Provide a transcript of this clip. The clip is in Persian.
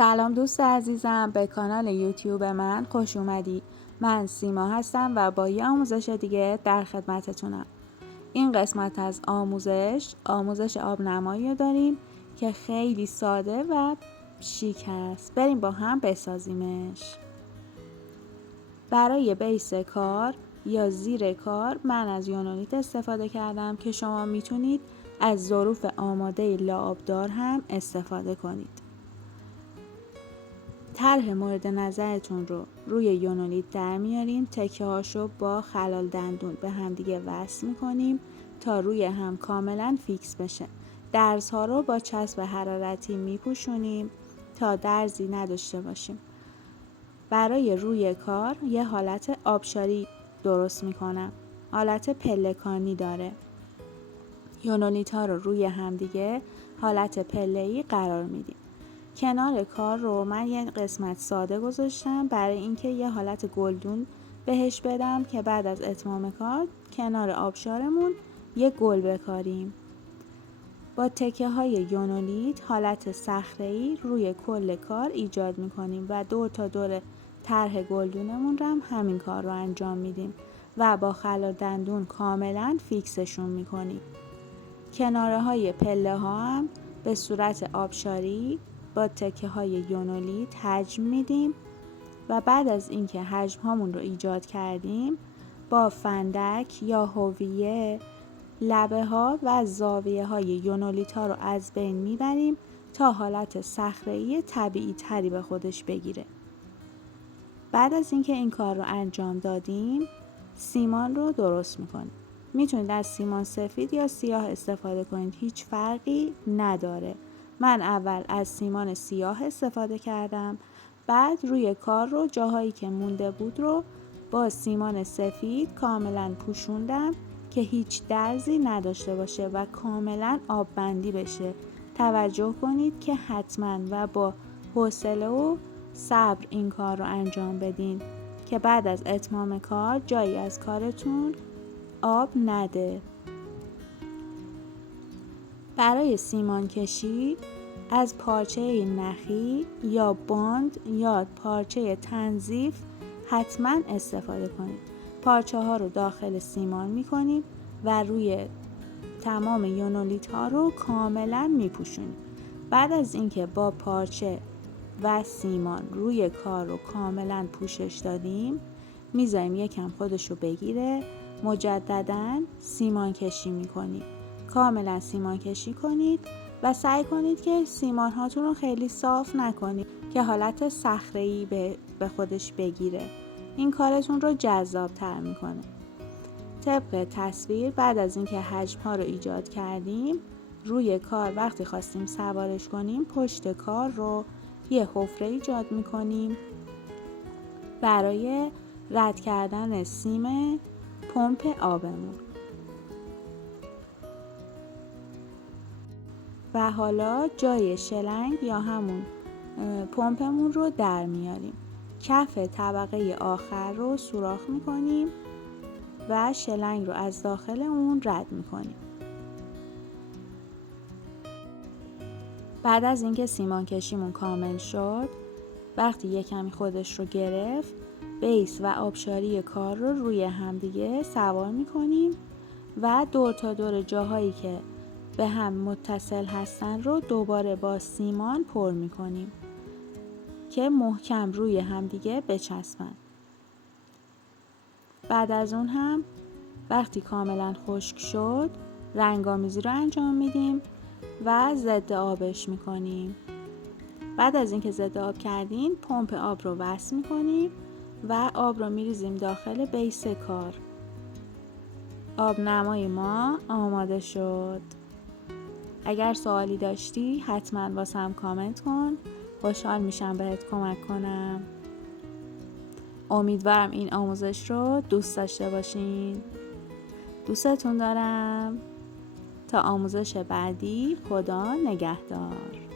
سلام دوست عزیزم، به کانال یوتیوب من خوش اومدی. من سیما هستم و با یه آموزش دیگه در خدمتتونم. این قسمت از آموزش آبنمایی رو داریم که خیلی ساده و شیک هست. بریم با هم بسازیمش. برای بیس کار یا زیر کار من از یونولیت استفاده کردم که شما میتونید از ظروف آماده لعابدار هم استفاده کنید. طرح مورد نظرتون رو روی یونولیت در میاریم، تکه هاشو با خلال دندون به هم دیگه وصل میکنیم تا روی هم کاملا فیکس بشه. درز ها رو با چسب حرارتی میپوشونیم تا درزی نداشته باشیم. برای روی کار یه حالت آبشاری درست میکنم. حالت پلکانی داره. یونولیت ها رو روی هم دیگه حالت پله‌ای قرار میدیم. کنار کار رو من یه قسمت ساده گذاشتم برای اینکه یه حالت گلدون بهش بدم که بعد از اتمام کار کنار آبشارمون یه گل بکاریم. با تکه های یونولیت حالت صخره‌ای روی کل کار ایجاد میکنیم و دور تا دور طرح گلدونمون رو هم همین کار رو انجام میدیم و با خلال دندون کاملا فیکسشون میکنیم. کناره های پله ها هم به صورت آبشاری با تکه های یونولیت حجم میدیم و بعد از اینکه حجم هامون رو ایجاد کردیم با فندک یا هویه لبه ها و زاویه های یونولیت ها رو از بین میبریم تا حالت صخره‌ای طبیعی تری به خودش بگیره. بعد از اینکه این کار رو انجام دادیم سیمان رو درست میکنیم. میتونید از سیمان سفید یا سیاه استفاده کنید، هیچ فرقی نداره. من اول از سیمان سیاه استفاده کردم، بعد روی کار رو جاهایی که مونده بود رو با سیمان سفید کاملا پوشوندم که هیچ درزی نداشته باشه و کاملا آب بندی بشه. توجه کنید که حتما و با حوصله و صبر این کار رو انجام بدین که بعد از اتمام کار جایی از کارتون آب نده. برای سیمان کشی از پارچه نخی یا باند یا پارچه تنظیف حتما استفاده کنید. پارچه ها رو داخل سیمان میکنیم و روی تمام یونولیت ها رو کاملا میپوشونیم. بعد از اینکه با پارچه و سیمان روی کار رو کاملا پوشش دادیم میذاریم یکم خودش رو بگیره. مجددا سیمان کشی میکنید. کاملا سیمان کشی کنید و سعی کنید که سیمان هاتون رو خیلی صاف نکنید که حالت صخره‌ای به خودش بگیره. این کارتون رو جذاب تر میکنه. طبق تصویر بعد از اینکه حجم ها رو ایجاد کردیم روی کار وقتی خواستیم سوارش کنیم پشت کار رو یه حفره ایجاد میکنیم برای رد کردن سیم پمپ آبمون. و حالا جای شلنگ یا همون پمپمون رو در میاریم. کف طبقه آخر رو سوراخ میکنیم و شلنگ رو از داخل اون رد میکنیم. بعد از اینکه سیمان کشیمون کامل شد، وقتی یه کمی خودش رو گرفت بیس و آبشاری کار رو روی همدیگه سوار میکنیم و دور تا دور جاهایی که به هم متصل هستن رو دوباره با سیمان پر میکنیم که محکم روی همدیگه بچسبن. بعد از اون هم وقتی کاملا خشک شد رنگامیزی رو انجام میدیم و ضد آبش میکنیم. بعد از اینکه ضد آب کردیم پمپ آب رو وصل میکنیم و آب رو میریزیم داخل بیس کار. آبنمای ما آماده شد. اگر سوالی داشتی حتما واسم کامنت کن، خوشحال میشم بهت کمک کنم. امیدوارم این آموزش رو دوست داشته باشین. دوستتون دارم. تا آموزش بعدی، خدا نگهدار.